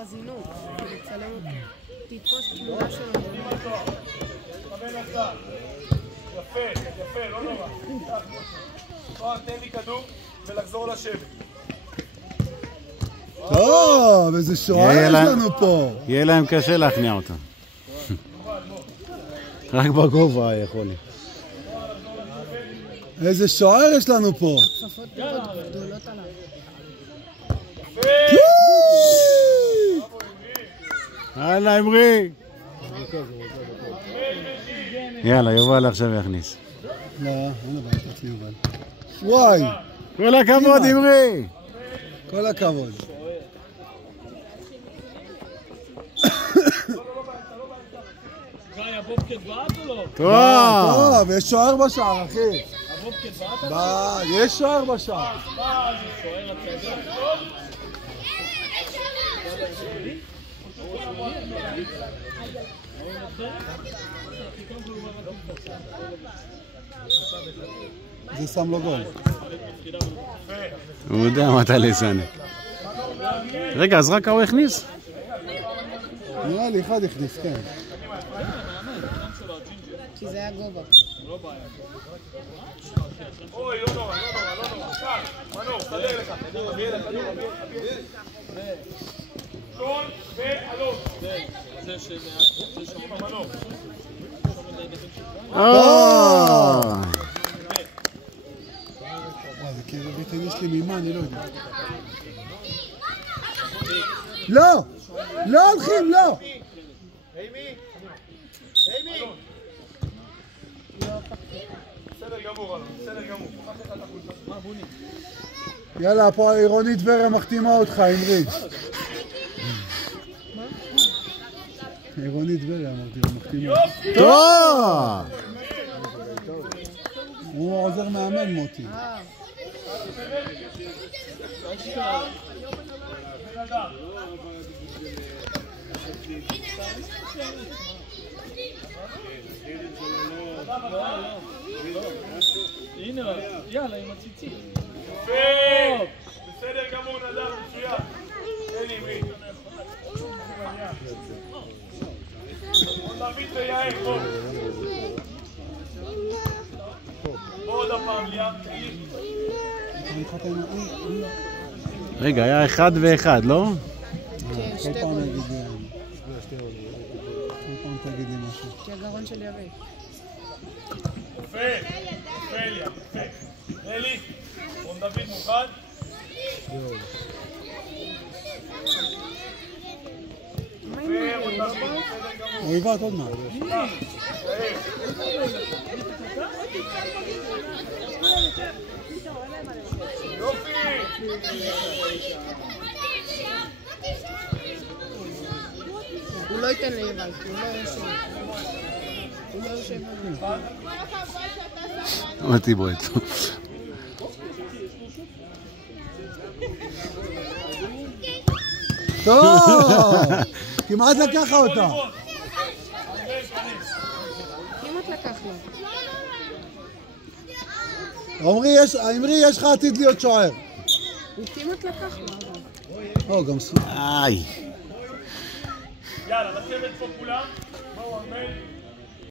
בזינוק, לצלם אותו. תתפוס תמונה שלו. יפה, יפה, לא נורא. תן לי כדור ולחזור לשבת. טוב, איזה שוער יש לנו פה. יהיה להם קשה להכניע אותם. רק בגובה יכול. איזה שוער יש לנו פה. הכפפות גדולות עליו. הלאה, אמרי. יאללה, יובל עכשיו יכניס. לא, אין הבא, תצלי יובל. וואי. כל הכבוד, אמרי. כל הכבוד. טוב, יש שוער בשער, אחי. יש שוער בשער. זה שם לו גול. הוא יודע מתי לסנק. רגע, אז רק הוא הכניס? נראה לי אחד הכניס, כן. כי זה היה גובה. אוי, לא נורא, לא נורא, לא נורא. קל, מנור, תדבר לך. תביא לך, כדור, שון ואלון. זה עם המנור. זה כאילו ויתן יש לי מימה, אני לא יודע. לא! לא הולכים, לא! בסדר גמור, אלון, בסדר גמור. יאללה, פה עירונית טבריה מחתימה אותך, אמרי. עירונית טבריה מחתימה. טוב! הוא עוזר מאמן, מוטי. הנה, יאללה, עם הציצית. יפה! בסדר גמור, נדב, מצוין. תן לי מי. דוד ויעל, בוא. בוא עוד הפעם, ליאם. רגע, היה אחד ואחד, לא? כן, כל שתי פעם גולים. נגיד כל פעם תגיד לי משהו. כי הגרון שלי יריק. יפה, יפה ליאם, יפה. אלי, רון דוד מוכן? הוא יבעט עוד מעט. הוא לא ייתן לי אבל, הוא לא יושב. אותי בועט. טוב! כמעט לקחה אותה. כמעט לקח לו. אמרי, יש לך עתיד להיות שוער. הוא כמעט לקח לו. גם סוף. איי. יאללה, לשבת פה כולם. בואו, אמן.